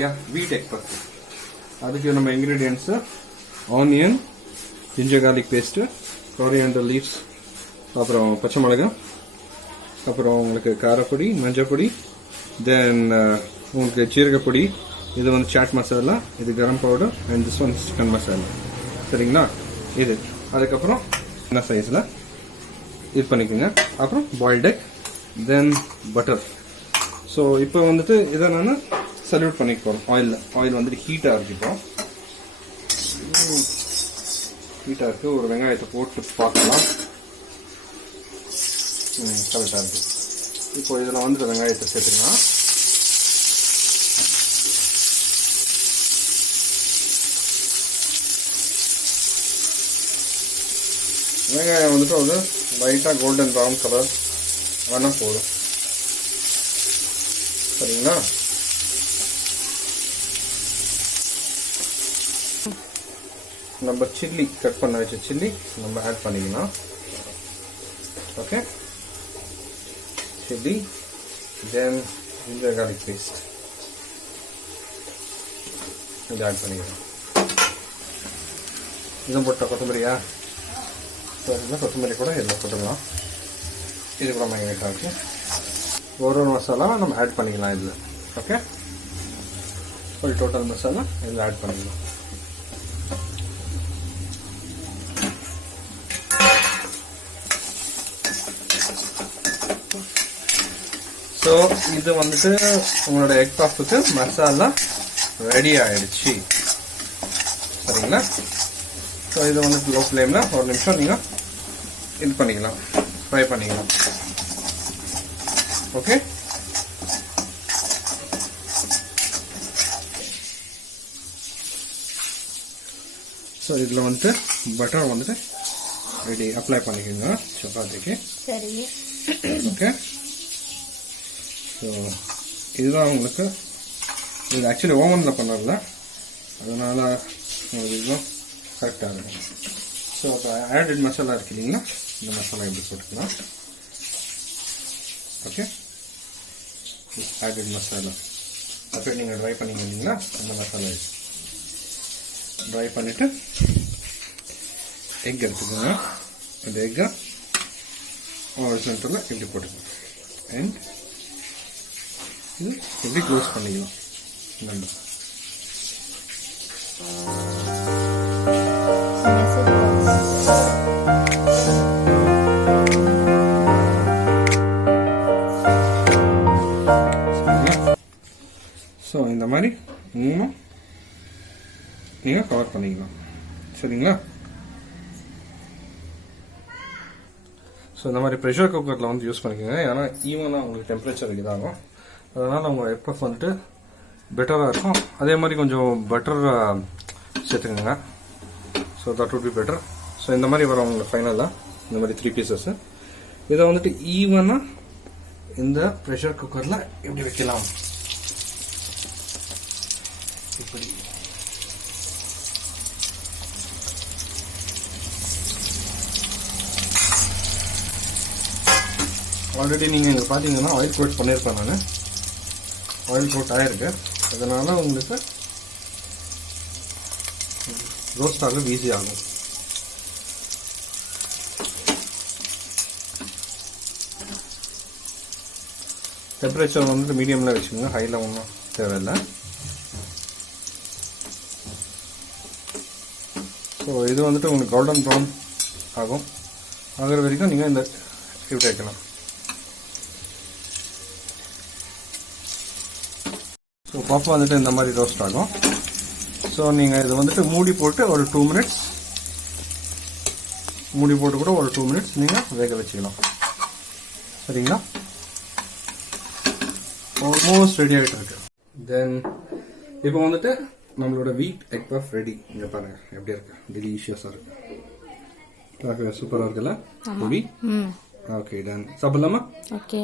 இல்லையா வீட் egg puff. அதுக்கு நம்ம ingredients onion, ginger garlic paste, coriander leaves, அப்புறம் பச்சை மிளகாய், அப்புறம் உங்களுக்கு காரப்பொடி, மஞ்சப்பொடி, தென் உங்களுக்கு ஜீரகப்பொடி, இது வந்து சாட் மசாலா, இது garam powder, and this one chicken masala. சரிங்களா? இது அதுக்கப்புறம் என்ன சைஸில் இது பண்ணிக்கோங்க. அப்புறம் boiled egg, then butter. So இப்போ வந்துட்டு இதை நான் சல்யூட் பண்ணிக்க போகிறோம். ஆயில் வந்துட்டு ஹீட்டாக இருக்கு. இப்போ ஹீட்டாக இருக்குது. ஒரு வெங்காயத்தை போட்டு பார்க்கலாம். கரெக்டாக இருக்குது. இப்போ இதில் வந்து வெங்காயத்தை சேர்த்துக்கலாம். வெங்காயம் வந்துட்டு ஒரு லைட்டாக கோல்டன் ப்ரௌன் கலர் வேணால் போதும். சரிங்களா? நம்ம சில்லி கட் பண்ண வச்ச சில்லி நம்ம ஆட் பண்ணிக்கலாம். ஓகே, சில்லி, தென் ஜிஞ்சர் கார்லிக் பேஸ்ட் இது ஆட் பண்ணிக்கலாம். இதுவும் போட்ட கொத்தமல்லியா? கொத்தமல்லி கூட இதில் போட்டுக்கலாம். இது கூட மேக்னேட் ஆகும். ஒரு மசாலா நம்ம ஆட் பண்ணிக்கலாம் இதில். ஓகே, ஒரு டோட்டல் மசாலா இதில் ஆட் பண்ணிக்கலாம். ஸோ இது வந்துட்டு உங்களோட எக் பஃப்க்கு மசாலா ரெடி ஆயிடுச்சு. சரிங்களா? ஸோ இது வந்துட்டு லோ ஃப்ளேமில் ஒரு நிமிஷம் நீங்கள் இது பண்ணிக்கலாம், ஃப்ரை பண்ணிக்கலாம். ஓகே, ஸோ இதில் வந்துட்டு பட்டர் வந்துட்டு ரெடி அப்ளை பண்ணிக்கோங்க சப்பாத்திக்கு. சரி. ஓகே, ஸோ இதுதான் உங்களுக்கு. இது ஆக்சுவலி ஓவனில் பண்ணல, அதனால் இதுதான் கரெக்டாக இருக்கும். ஸோ இப்போ ஆடட் மசாலா இருக்கு இல்லைங்களா, இந்த மசாலா எப்படி போட்டுக்கலாம். ஓகே, ஆடட் மசாலா அப்படியே நீங்கள் ட்ரை பண்ணிங்க இல்லைங்களா, அந்த மசாலா ட்ரை பண்ணிவிட்டு எக் எடுத்துக்கோங்க. அந்த எக்கை ஒரு சென்டரில் இப்படி போட்டுக்கோங்க. அண்ட் இது எப்படி க்ளோஸ் பண்ணிக்கலாம். நம்ம ஸோ இந்த மாதிரி இன்னும் நீங்கள் கவர் பண்ணிக்கலாம். சரிங்களா? ஸோ இந்த மாதிரி ப்ரெஷர் குக்கரில் வந்து யூஸ் பண்ணிக்கோங்க. ஏன்னா ஈவனாக உங்களுக்கு டெம்பரேச்சர் இதாகும். அதனால் உங்கள் எக் பஃப் வந்துட்டு பெட்டராக இருக்கும். அதே மாதிரி கொஞ்சம் பட்டர் சேர்த்துக்கோங்க. So that would be better. So இந்த மாதிரி வரும் உங்களுக்கு ஃபைனலாக இந்த மாதிரி 3 பீசஸ். இதை வந்துட்டு ஈவனாக இந்த ப்ரெஷர் குக்கரில் எப்படி வைக்கலாம். இப்படி ஆல்ரெடி நீங்கள் இங்கே பார்த்தீங்கன்னா ஆயில் கோட் பண்ணியிருப்பேன். நான் ஆயில் கோட் ஆகிருக்கு. அதனால் உங்களுக்கு ரோஸ்ட் ஆக ஈஸி ஆகும். டெம்பரேச்சர் வந்துட்டு மீடியமில் வச்சுக்கோங்க, ஹையில் ஒன்றும் தேவையில்லை. ஸோ இது வந்துட்டு உங்களுக்கு கோல்டன் ப்ரௌன் ஆகும். ஆகிற வரைக்கும் நீங்கள் இந்த இப்படி வைக்கலாம். ஸோ பஃப் வந்துட்டு இந்த மாதிரி ரோஸ்ட் ஆகும். ஸோ நீங்கள் இது வந்துட்டு மூடி போட்டு ஒரு 2 மினிட்ஸ் மூடி போட்டு கூட ஒரு 2 மினிட்ஸ் நீங்கள் வேக வச்சுக்கலாம். சரிங்களா? ஆல்மோஸ்ட் ரெடி ஆகிட்டு இருக்கு. தென் இப்போ வந்துட்டு நம்மளோட வீட் எக் பஃப் ரெடி. இங்கே பாருங்க எப்படி இருக்கு, டெலிஷியஸாக இருக்கு. சூப்பராக இருக்குல்ல? Okay, done. சாப்பிடலாமா? ஓகே.